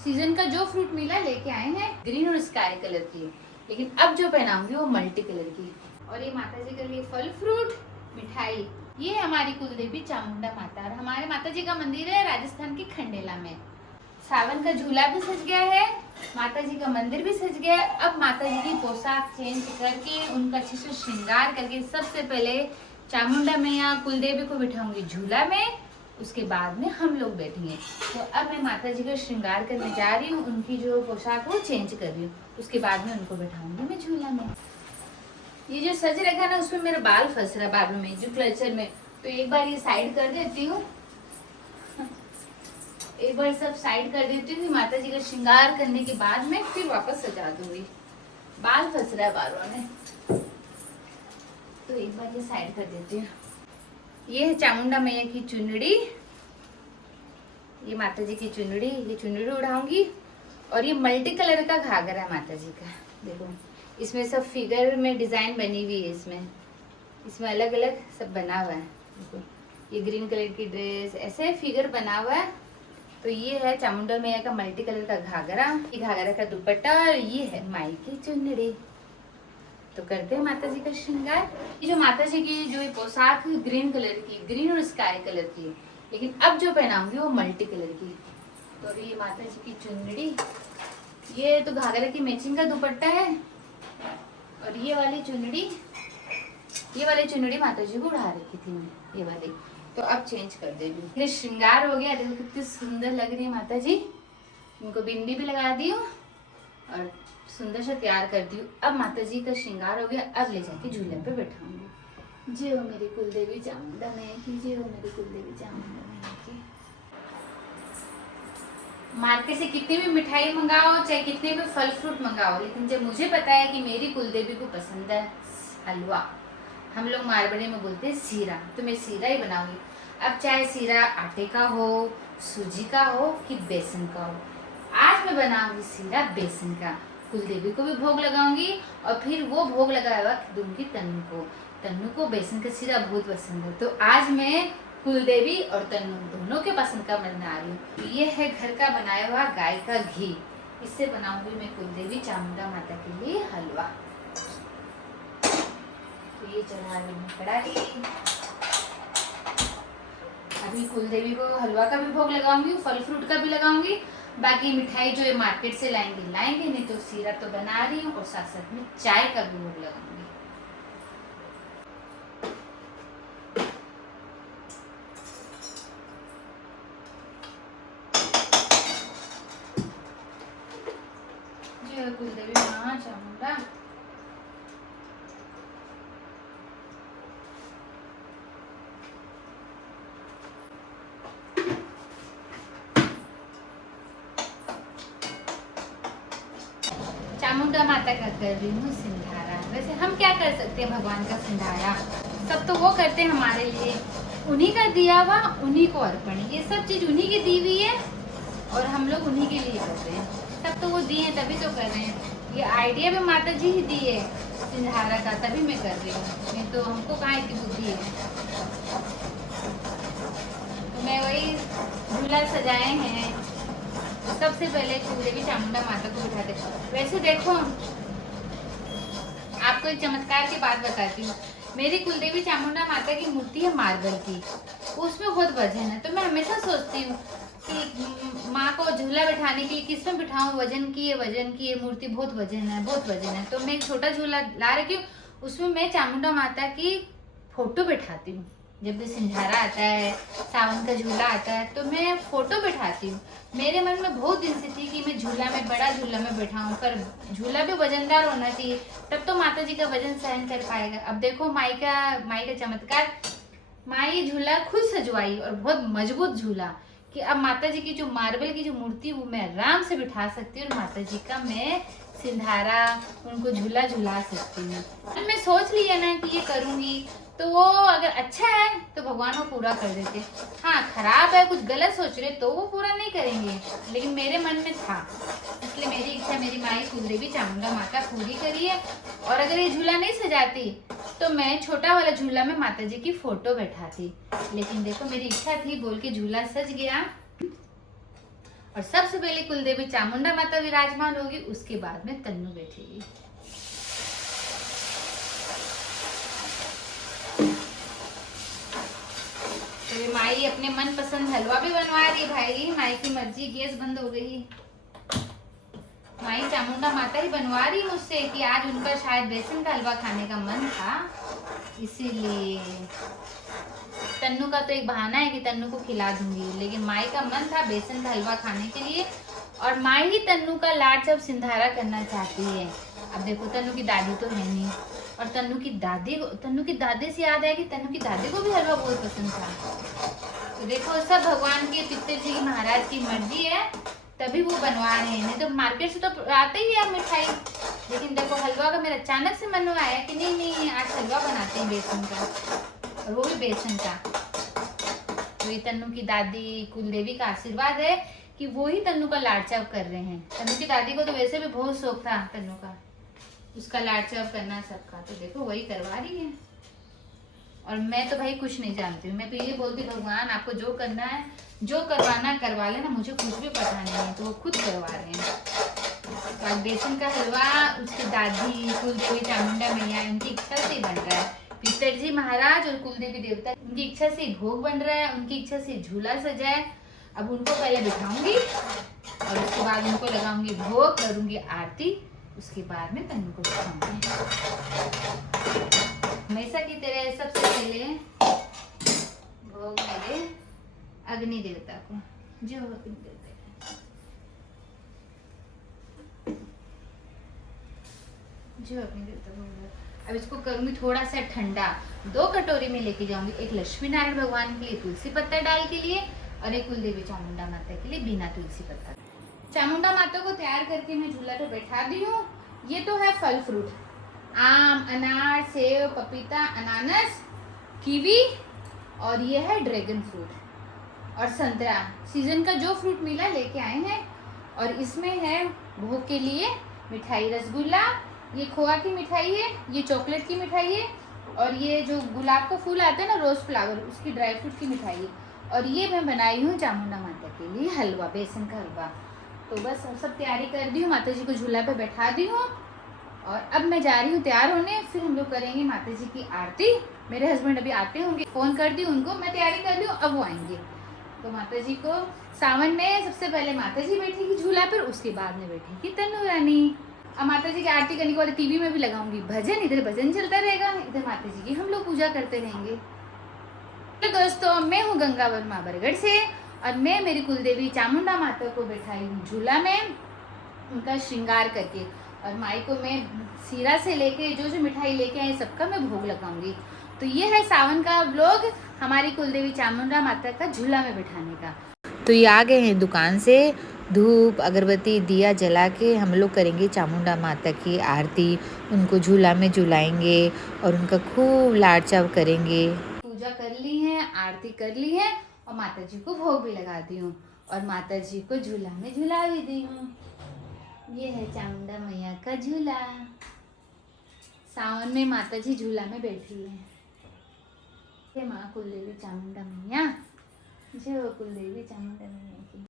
Season का जो fruit मिला लेके आए हैं, ग्रीन और स्काई कलर की, लेकिन अब जो पहनाऊंगी वो मल्टी कलर की। और ये माता जी के लिए फल फ्रूट मिठाई। ये है हमारी कुलदेवी चामुंडा माता और हमारे माता जी का मंदिर है राजस्थान के खंडेला में। सावन का झूला भी सज गया है, माता जी का मंदिर भी सज गया है। अब माता जी की पोशाक चेंज करके उनका अच्छे से श्रृंगार करके सबसे पहले चामुंडा मैया कुलदेवी को बिठाऊंगी झूला में, उसके बाद में हम लोग बैठेंगे। तो अब मैं माता जी का श्रृंगार करने जा रही हूँ, उनकी जो पोशाक वो चेंज कर रही हूँ, उसके बाद में उनको बैठाऊंगी मैं झूला में। ये जो सज रखा है ना उसमें मेरा बाल फंस रहा है बालों में, जो क्लचर में, तो एक बार ये साइड कर देती हूँ, एक बार सब साइड कर देती हूँ। माता जी का श्रृंगार करने के बाद में फिर वापस सजा दूंगी। बाल फंस रहा है बालों में, तो एक बार ये साइड कर देती हूँ। ये है चामुंडा मैया की चुनरी, ये माता जी की चुनरी, ये चुनरी उड़ाऊंगी। और ये मल्टी कलर का घाघरा है माता जी का, देखो इसमें सब फिगर में डिजाइन बनी हुई है, इसमें अलग अलग सब बना हुआ है। देखो ये ग्रीन कलर की ड्रेस, ऐसे फिगर बना हुआ है। तो ये है चामुंडा मैया का मल्टी कलर का घाघरा, ये घाघरा का दुपट्टा, और ये है माई की चुनरी। तो करते हैं माता जी का श्रृंगार। ये जो माता जी की जो पोशाक ग्रीन कलर की, ग्रीन और स्काई कलर की, लेकिन अब जो पहनाऊंगी वो मल्टी कलर की। तो अभी ये माता जी की चुनरी, ये तो घाघरा की मैचिंग का दुपट्टा है, और ये वाली चुनरी माता जी को उड़ा रखी थी मैं, ये वाली। तो अब चेंज कर दे रही हूँ। श्रृंगार हो गया, देखो कितनी सुंदर लग रही है माता जी। इनको बिंदी भी लगा दी हूँ और सुंदर से तैयार कर दी हूँ। अब माता जी का श्रृंगार हो गया, अब ले जाके झूले पे बैठाऊंगी। जय हो मेरी कुलदेवी चामुंडा मैया की, जय हो मेरी कुलदेवी चामुंडा मैया की। मार्केट से कितनी भी मिठाई मंगाओ, चाहे कितने भी फल फ्रूट मंगाओ, लेकिन जब मुझे पता है कि मेरी कुलदेवी को पसंद है हलवा, हम लोग मारवाड़ी में बोलते हैं सीरा, तो मैं सीरा ही बनाऊंगी। अब चाहे सीरा आटे का हो, सूजी का हो कि बेसन का हो, आज मैं बनाऊंगी सीरा बेसन का। कुलदेवी को भी भोग लगाऊंगी और फिर वो भोग लगाया दूंगी तन्नू को बेसन का सीरा बहुत पसंद है। तो आज मैं कुलदेवी और तन्नू दोनों के पसंद का बना रही हूँ। ये है घर का बनाया हुआ गाय का घी, इससे बनाऊंगी मैं कुलदेवी चामुंडा माता के लिए हलवा। तो ये चढ़ा रही हूँ कढ़ाई। अभी कुलदेवी को हलवा का भी भोग लगाऊंगी, फल फ्रूट का भी लगाऊंगी, बाकी मिठाई जो है मार्केट से लाएंगे, नहीं तो सीरा तो बना रही हूँ, और साथ साथ में चाय का भी भोग लगाऊंगी। जय कुलदेवी मां चामुंडा। चामुंडा माता का कर रही हूँ सिंधारा। वैसे हम क्या कर सकते हैं भगवान का सिंधारा, सब तो वो करते हैं हमारे लिए, उन्हीं का दिया हुआ उन्हीं को अर्पण, ये सब चीज उन्हीं की दी हुई है और हम लोग उन्हीं के लिए कर रहे हैं। सब तो वो दिए हैं तभी तो कर रहे हैं, ये आइडिया भी माता जी ही दी है सिंधारा का, तभी मैं कर रही हूँ, नहीं तो हमको कहाँ इतनी बुद्धि है। तो मैं वही झूला सजाए हैं, सबसे पहले कुलदेवी चामुंडा माता को बिठाते। वैसे देखो आपको एक चमत्कार की बात बताती हूँ, मेरी कुलदेवी चामुंडा माता की मूर्ति है मार्बल की, उसमें बहुत वजन है। तो मैं हमेशा सोचती हूँ कि माँ को झूला बैठाने के लिए किस में बिठाऊं, वजन की ये मूर्ति बहुत वजन है। तो मैं एक छोटा झूला ला रखी हूँ, उसमें मैं चामुंडा माता की फोटो बैठाती हूँ। जब भी सिंधारा आता है, सावन का झूला आता है, तो मैं फोटो बैठाती हूँ। मेरे मन में बहुत दिन से थी कि मैं बड़ा झूला में बैठाऊं, पर झूला भी वजनदार होना चाहिए, तब तो माता जी का वजन सहन कर पाएगा। अब देखो माई का चमत्कार, माई झूला खुद सजवाई और बहुत मजबूत झूला, कि अब माता जी की जो मार्बल की जो मूर्ति वो मैं आराम से बिठा सकती हूँ, और माता जी का मैं सिंधारा उनको झूला झुला सकती हूँ। मैं सोच लिया ना कि ये करूंगी, तो वो अगर अच्छा है तो भगवान वो पूरा कर देते, हाँ खराब है कुछ गलत सोच रहे तो वो पूरा नहीं करेंगे, लेकिन मेरे मन में था, इसलिए मेरी इच्छा मेरी माई कुलदेवी चामुंडा माता पूरी करी है। और अगर ये झूला नहीं सजाती तो मैं छोटा वाला झूला में माता जी की फोटो बैठाती, लेकिन देखो मेरी इच्छा थी बोल के झूला सज गया। और और सबसे पहले कुलदेवी चामुंडा माता विराजमान होगी, उसके बाद में तन्नू बैठेगी। तो ये माई अपने मन पसंद हलवा भी बनवा रही है भाई, माई की मर्जी। गैस बंद हो गई। माई चामुंडा माता ही बनवा रही मुझसे कि आज उनका शायद बेसन का हलवा खाने का मन था, इसीलिए। तन्नू का तो एक बहाना है कि तन्नू को खिला दूंगी, लेकिन माई का मन था बेसन का हलवा खाने के लिए। और माई ही तन्नू का लाड जब सिंधारा करना चाहती है। अब देखो तन्नू की दादी तो है नहीं, और तन्नू की दादी से याद है कि तन्नू की दादी को भी हलवा बहुत पसंद था। तो देखो सब भगवान के पितर जी महाराज की मर्जी है, तभी वो बनवा रहे हैं। नहीं तो मार्केट से तो आते ही है मिठाई, लेकिन देखो हलवा का मेरा अचानक से मन आया कि नहीं आज हलवा बनाते हैं बेसन का, और वो भी बेसन का। तो ये तन्नू की दादी कुलदेवी का आशीर्वाद है कि वो ही तन्नू का लाडचाव कर रहे हैं। तन्नू की दादी को तो वैसे भी बहुत शौक था तन्नू का, उसका लाडचाव करना सबका, तो देखो वही करवा रही है। और मैं तो भाई कुछ नहीं जानती हूँ, मैं तो ये बोलती भगवान आपको जो करना है, जो करवाना करवा लेना, मुझे कुछ भी पता नहीं है। तो वो खुद करवा रहे हैं। तो बेसन का हलवा उसकी दादी कुलदेवी चामुंडा मैया उनकी इच्छा से बन रहा है। पितर जी महाराज और कुलदेवी देवता उनकी इच्छा से भोग बन रहा है, उनकी इच्छा से झूला सजाए। अब उनको पहले बिठाऊंगी और उसके बाद उनको लगाऊंगी भोग, करूंगी आरती, उसके बाद में तन्नू को बिठाऊंगी। हमेशा की तरह सबसे पहले भोग मेरे अग्नि देवता को, जो अग्नि देवता को। अब इसको करूंगी थोड़ा सा ठंडा। 2 कटोरी में लेके जाऊंगी, एक लक्ष्मी नारायण भगवान के लिए तुलसी पत्ता डाल के लिए, और एक कुलदेवी चामुंडा माता के लिए बिना तुलसी पत्ता। चामुंडा माता को तैयार करके मैं झूला पे बैठा दी हूँ। ये तो है फल फ्रूट, आम, अनार, सेब, पपीता, अनानास, कीवी, और ये है ड्रैगन फ्रूट और संतरा। सीजन का जो फ्रूट मिला लेके आए हैं। और इसमें है भोग के लिए मिठाई, रसगुल्ला, ये खोआ की मिठाई है, ये चॉकलेट की मिठाई है, और ये जो गुलाब का फूल आता है ना रोज फ्लावर, उसकी ड्राई फ्रूट की मिठाई है। और ये मैं बनाई हूँ चामुंडा माता के लिए हलवा, बेसन का हलवा। तो बस सब तैयारी कर दी हूँ, माता जी को झूला पे बैठा दी हूँ, और अब मैं जा रही हूँ तैयार होने। फिर हम लोग करेंगे माता जी की आरती। मेरे हस्बैंड अभी आते होंगे, फ़ोन कर दी उनको, मैं तैयारी कर दी हूँ, अब वो आएंगे। तो माता जी को सावन में सबसे पहले माता जी बैठेगी झूला पर, उसके बाद में बैठेगी तन्नू रानी। अब माता जी की आरती करने के बाद टीवी में भी लगाऊंगी भजन, इधर भजन चलता रहेगा, इधर माता जी की हम लोग पूजा करते रहेंगे। तो दोस्तों मैं हूँ गंगा वर्मा बरगढ़ से, और मैं मेरी कुलदेवी चामुंडा माता को बैठाई हूँ झूला में, उनका श्रृंगार करके। और माई को मैं सीरा से लेके जो जो मिठाई लेके आए सबका मैं भोग लगाऊंगी। तो ये है सावन का व्लॉग हमारी कुलदेवी चामुंडा माता का झूला में बैठाने का। तो ये आ गए हैं दुकान से, धूप अगरबत्ती दिया जला के हम लोग करेंगे चामुंडा माता की आरती, उनको झूला में झुलाएंगे और उनका खूब लाड चाव करेंगे। पूजा कर ली है, आरती कर ली है, और माता जी को भोग भी लगा दी हूँ, और माता जी को झूला में झुला भी दी हूँ। ये है चामुंडा मैया का झूला। सावन में माता जी झूला में बैठी है। माँ कुलदेवी चामुंडा मैया, जय हो कुलदेवी चामुंडा मैया की।